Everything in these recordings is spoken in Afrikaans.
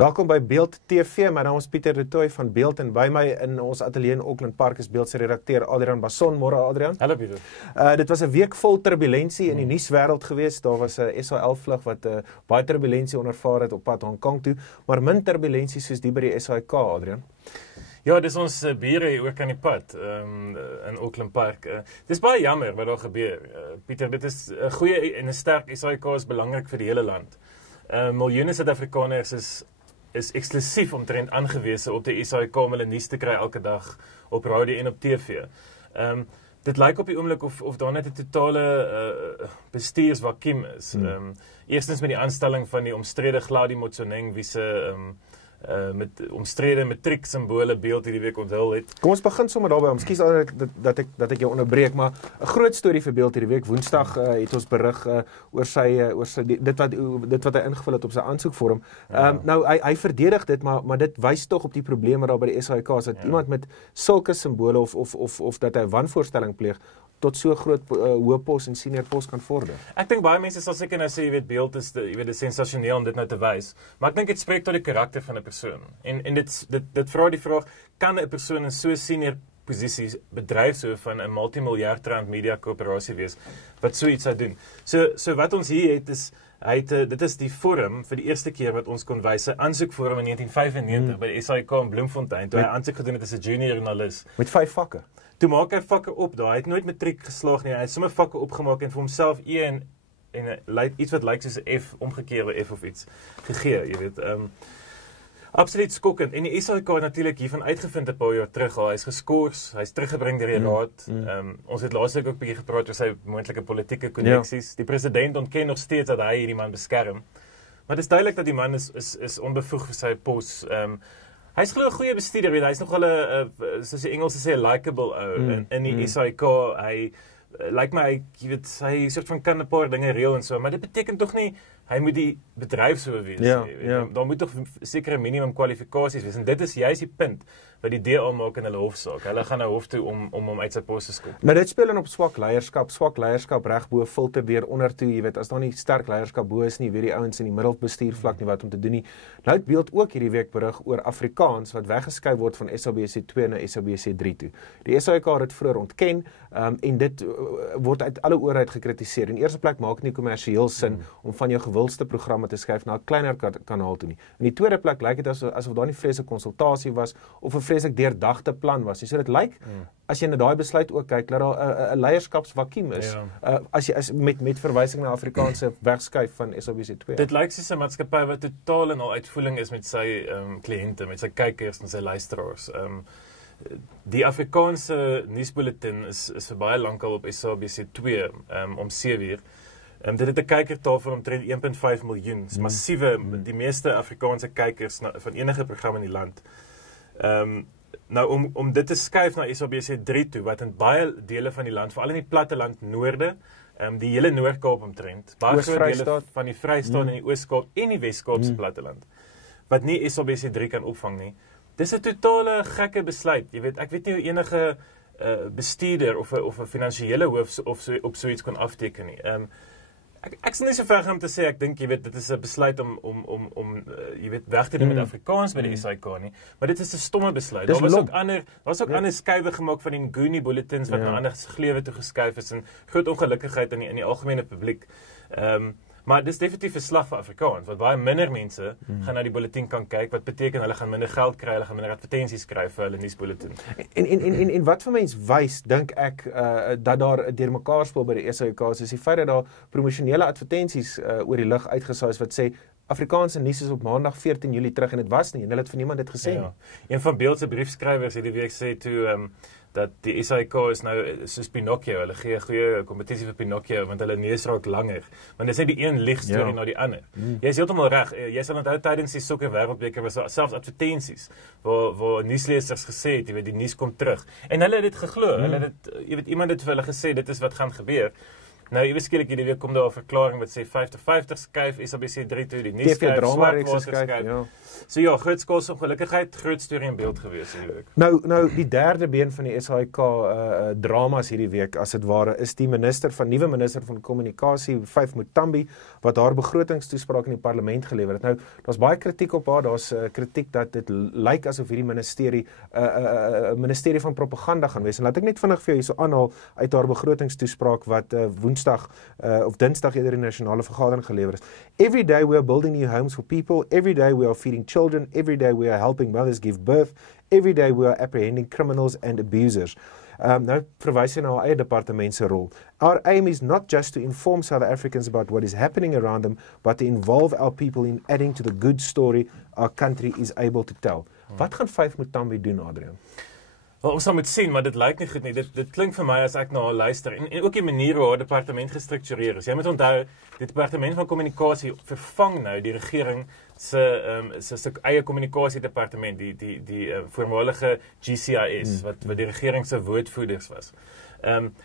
Welkom by Beeld TV, my naam is Pieter de Tooy van Beeld en by my in ons ateljee in Auckland Park is Beeld se redakteur Adrian Basson. Môre Adrian. Hallo Pieter. Dit was 'n week vol turbulentie in die nuuswêreld geweest. Daar was 'n SAL vlug wat baie turbulentie ondervaar het op pad Hong Kong toe, maar min turbulentie soos die by die SAIK, Adrian. Ja, dis ons bure hier ook aan die pad in Auckland Park. Dis baie jammer wat daar gebeur. Pieter, dit is 'n goeie en 'n sterk SAIK is belangrik vir die hele land. Miljoene Suid-Afrikaners is eksklusief omtrent aangewese op die SAIK om hulle nuus te kry elke dag op radio en op TV. Dit lyk op die oomblik of daar net 'n totale bestuursvakuum is. Eerstens met die aanstelling van die omstrede Gladys Motsoeneng wie se met omstrede matriek-simbole beeld hierdie week onthul het. Kom ons begin sommer daarby. Ekskuus dat ek jou onderbreek, maar 'n groot storie vir Beeld hierdie week. Woensdag het ons berig oor dit wat hy ingevul het op sy aansoekvorm. Nou hy verdedig dit, maar dit wys tog op die probleme daar by die SAIK is dat iemand met sulke simbole of dat hy wanvoorstelling pleeg tot so groot hoë pos en senior pos kan vorder. Ek dink baie mense sal seker nou sê, jy weet, Beeld is dis sensasioneel om dit nou te wys, maar ek dink dit spreek tot die karakter van 'n persoon. En dit vra die vraag, kan 'n persoon in so senior posisies bedryfshoof van 'n multimiljard rand media korporasie wees wat so iets sou doen? So wat ons hier het is dit is die vorm vir die eerste keer wat ons kon wys, 'n aansoekvorm in 1995 by die SAIK in Bloemfontein, toe hy aansoek gedoen het as 'n junior joernalis. Met 5 vakke. Toe maak hy vakke op daar. Hy het nooit matriek geslaag nie. Hy het sommer vakke opgemaak en vir homself en iets wat lyk soos 'n F, omgekeerde F of iets gegee, jy weet. Absoluut skokkend. En die SAIK het natuurlik hiervan uitgevind 'n paar jaar terug al. Hy's geskort, hy's teruggebring deur die raad. Ons het laasweek ook 'n bietjie gepraat oor sy moontlike politieke koneksies. Die president ontken nog steeds dat hy hierdie man beskerm. Maar dit is duidelik dat die man is onbevoeg vir sy pos. Hy's glo 'n goeie bestuurder, weet hy. Hy's nogal 'n soos die Engelse sê 'n likable ou in die SAIK. Hy lyk my jy weet hy soort van kan 'n paar dinge reël en so, maar dit beteken tog nie hy moet die bedryfshoof wees. Daar moet tog sekere minimum kwalifikasies wees en dit is juist die punt wat die DA maak in hulle hofsaak. Hulle gaan na hof toe om hom uit sy pos te skop. Nou dit speel in op swak leierskap reg bo filter deur onder toe, jy weet, as daar nie sterk leierskap bo is nie, weet die ouens in die middelbestuurvlak nie wat om te doen nie. Nou het Beeld ook hierdie week berig oor Afrikaans wat weggeskuif word van SABC2 na SABC3 toe. Die SAIK het dit vroeër ontken en dit word uit alle oor uit gekritiseer. In eerste plek maak dit nie kommersieel sin om van jou gewildste programme te skuif na 'n kleiner kanaal toe nie. In die tweede plek lyk dit asof daar nie vreeslike konsultasie was of 'n vreeslik deurdagte plan was. So dit lyk as jy na daai besluit ook kyk dat daar 'n leierskapsvakuum is. As jy met verwysing na Afrikaanse wegskuif van SABC2. Dit lyk soos 'n maatskappy wat totaal en al uitvoering is met sy kliënte, met sy kykers en sy luisteraars. Die Afrikaanse nuusbulletin is vir baie lank al op SABC2 om 7:00. Dit het 'n kykertaal van omtrent 1.5 miljoen. Dis massiewe, die meeste Afrikaanse kykers van enige program in die land. Nou om dit te skuif na SABC3 toe, wat in baie dele van die land, veral in die platteland noorde, die hele Noord-Kaap omtrent, baie groot dele van die Vrystaat en die Oos-Kaap en die Wes-Kaapse platteland, wat nie SABC3 kan opvang nie. Dis 'n totale gekke besluit. Jy weet, ek weet nie hoe enige bestuurder of 'n finansiële hoof op so iets kon afteken nie. Ek sal nie so ver gaan om te sê, ek dink, jy weet, dit is 'n besluit om jy weet, weg te doen met Afrikaans by die SAIK nie, maar dit is 'n stomme besluit. Daar was ook ander skuwe gemaak van die Nguni bulletins wat na ander glewe toe geskuif is en groot ongelukkigheid in die algemene publiek. Maar dis definitief 'n slag vir Afrikaans, want baie minder mense gaan na die bulletin kan kyk, wat beteken hulle gaan minder geld kry, hulle gaan minder advertensies kry vir hulle nuusbulletin. En wat vir mens wys, dink ek, dat daar deur mekaar speel by die SAIK is die feit dat daar promosionele advertensies oor die lug uitgesaai is wat sê Afrikaanse nuus is op Maandag 14 Julie terug en dit was nie en hulle het vir niemand dit gesê nie. Een van Beeld se briefskrywers het die week sê toe dat die SAIK is nou soos Pinocchio, hulle gee 'n goeie kompetisie vir Pinocchio want hulle neus raak langer, want dit is net die een liegstorie na die ander. Jy is heeltemal reg. Jy sal onthou tydens die sokker wêreldbeker was selfs advertensies waar nuuslesers gesê het, jy weet, die nuus kom terug en hulle het dit geglo. Hulle het dit, jy weet, iemand het vir hulle gesê dit is wat gaan gebeur. Nou, ewe skielik hierdie week kom daar 'n verklaring wat sê 50-50 skuif, SABC 3 toe, die nuus TV skuif, drama reeks Swartwater skuif, ja. So ja, groot skaalse ongelukkigheid, groot storie in beeld gewees hierdie week. Nou die derde been van die SAIK dramas hierdie week as dit ware is die nuwe minister van kommunikasie Faith Muthambi wat haar begrotingstoespraak in die parlement gelewer het. Nou daar's baie kritiek op haar, daar's kritiek dat dit lyk asof hierdie ministerie van propaganda gaan wees. En laat ek net vinnig vir jou hierso aanhaal uit haar begrotingstoespraak wat Woensdag of Dinsdag eerder in die nasionale vergadering gelewer is. Every day we are building new homes for people, every day we are feeding children, every day we are helping mothers give birth, every day we are apprehending criminals and abusers. Nou verwys hy na haar eie departement se rol. Our aim is not just to inform South Africans about what is happening around them, but to involve our people in adding to the good story our country is able to tell. Wat gaan Faith Muthambi doen, Adrian? Wel, ons sal moet sien, maar dit lyk nie goed nie. Dit klink vir my as ek na haar luister en ook die manier hoe haar departement gestruktureer is. Jy moet onthou, die departement van kommunikasie vervang nou die regering se eie kommunikasiedepartement, die voormalige GCIS wat die regering se woordvoerders was.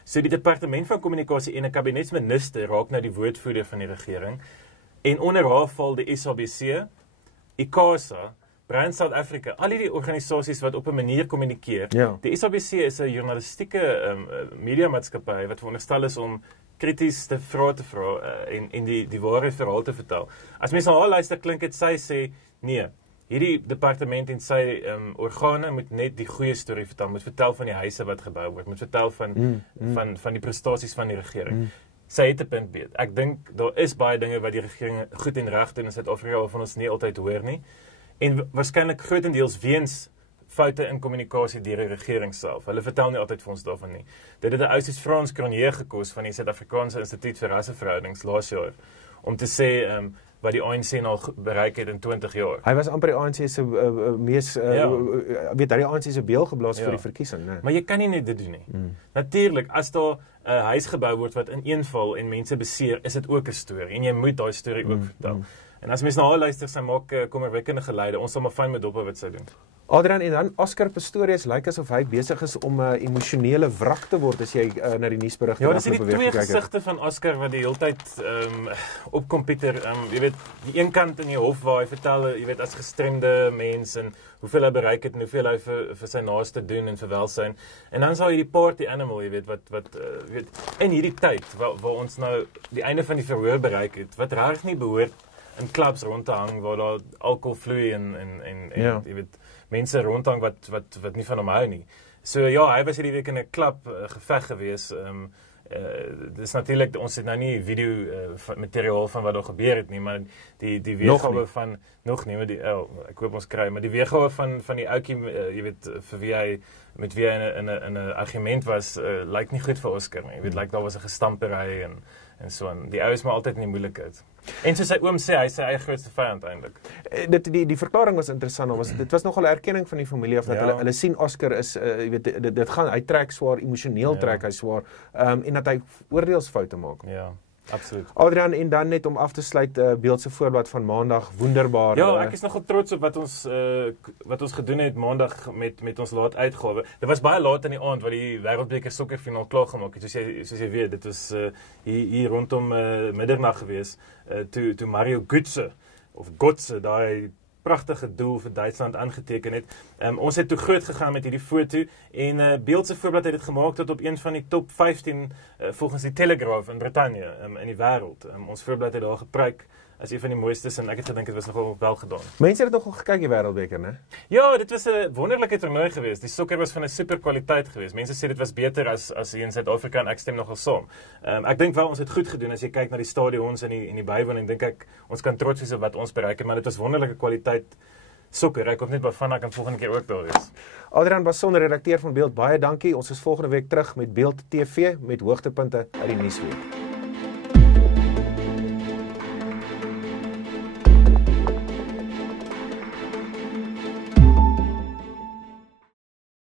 So die departement van kommunikasie en 'n kabinetsminister raak nou die woordvoerder van die regering en onder haar val die SABC, ICASA, Brand South Africa, al die organisasies wat op 'n manier kommunikeer. Ja. Die SABC is 'n journalistieke mediamaatskappy wat veronderstel is om krities te vra en die ware verhaal te vertel. As mense na haar luister, klink dit sy sê nee. Hierdie departement en sy organe moet net die goeie storie vertel, moet vertel van die huise wat gebou word, moet vertel van die prestasies van die regering. Sy het 'n punt beet. Ek dink daar is baie dinge wat die regering goed en reg doen in Suid-Afrika waarvan ons nie altyd hoor nie. En waarskynlik grootendeels weens foute in kommunikasie deur die regering self. Hulle vertel nie altyd vir ons daarvan nie. Dit het 'n ou soos Frans Cronje gekos van die Suid-Afrikaanse Instituut vir Rasseverhoudings laas jaar om te sê wat die ANC nou bereik het in 20 jaar. Hy was amper die ANC se mees weet hy die ANC se beel geblaas vir die verkiesing, né? Maar jy kan nie net dit doen nie. Natuurlik, as daar 'n huis gebou word wat ineenval en mense beseer, is dit ook 'n storie en jy moet daai storie ook vertel. En as mense na haar luister, sy maak kommerwekkende geluide. Ons sal maar fyn met dop wat sy doen. Adrian, en dan Oscar Pistorius lyk asof hy besig is om 'n emosionele wrak te word as jy na die nuusberigte Ja, dis die twee gesigte van Oscar wat die hele tyd op komputer, jy weet, die een kant in die hof waar hy vertel, jy weet, as gestremde mens en hoeveel hy bereik het en hoeveel hy vir sy naaste doen en vir welsyn. En dan sal jy die party animal, jy weet, wat weet, in hierdie tyd waar ons nou die einde van die verhoor bereik het, wat regtig nie behoort in klubs rond te hang waar daar alkohol vloei en jy weet mense rondhang wat nie van hom hou nie. So ja, hy was hierdie week in 'n klub geveg gewees. Dis natuurlik ons het nou nie video materiaal van wat daar gebeur het nie, maar die weergawe van nog nie, maar ek hoop ons kry, maar die weergawe van die ouetjie, jy weet vir wie hy met wie hy in 'n argument was, lyk nie goed vir Oscar nie. Jy weet, lyk daar was 'n gestampery en so aan. Die ou is maar altyd in die moeilikheid. En soos sy oom sê, hy is sy eie grootste vyand eintlik. Die verklaring was interessant, dit was nogal 'n erkenning van die familie of dat hulle sien Oscar is jy weet dit gaan hy trek swaar, emosioneel trek hy swaar en dat hy oordeelsfoute maak. Ja. Absoluut. Adrian, en dan net om af te sluit, Beeld se voorblad van Maandag, wonderbaar. Ja, ek is nogal trots op wat ons gedoen het Maandag met ons laat uitgawe. Dit was baie laat in die aand wat die Wêreldbeker sokkerfinaal klaar gemaak het. Soos jy weet, dit was hier rondom middernag gewees, toe Mario Götze, daai pragtige doel vir Duitsland aangeteken het. Ons het toe groot gegaan met hierdie foto en Beeld se voorblad het dit gemaak tot op een van die top 15 volgens die Telegraph in Brittanje in die wêreld. Ons voorblad het daar gepryk as een van die mooistes en ek het gedink dit was nogal wel gedaan. Mense het nogal gekyk die Wêreldbeker, né? Ja, dit was 'n wonderlike toernooi geweest. Die sokker was van 'n super kwaliteit geweest. Mense sê dit was beter as hier in Suid-Afrika en ek stem nogal saam. Ek dink wel ons het goed gedoen as jy kyk na die stadions en die bywoning, dink ek ons kan trots wees op wat ons bereik het, maar dit was wonderlike kwaliteit sokker. Ek hoop net waarvan ek kan volgende keer ook daar wees. Adrian Basson, redakteur van Beeld, baie dankie. Ons is volgende week terug met Beeld TV met hoogtepunte uit die nuusweek.